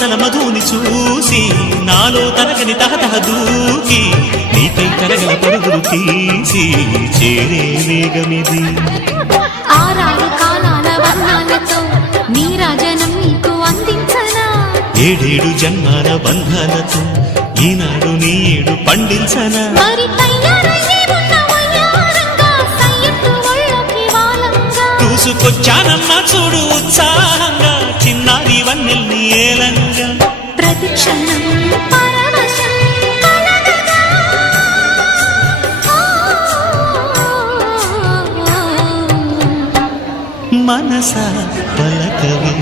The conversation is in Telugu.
మాటల మధుని చూసి నాలో తరగని తహతహ దూకి నీకై తరగల పరుగులు తీసి చేరే వేగమిది. ఆరారు కాలాల వర్ణాలతో నీరాజనం నీకు అందించనా, ఏడేడు జన్మాల బంధాలతో ఈనాడు నీడు పండించనా. మరి తయారయ్యే ఉన్న వయ్యారంగా సయ్యత్తు ఒళ్ళోకి వాలంగా చూసుకొచ్చానమ్మా చూడు ఉత్సాహంగా చిన్నారి వన్నెల్ని ఏలంగా. ప్రతి క్షణం పరవశం కలగగా. మనసా పలకవే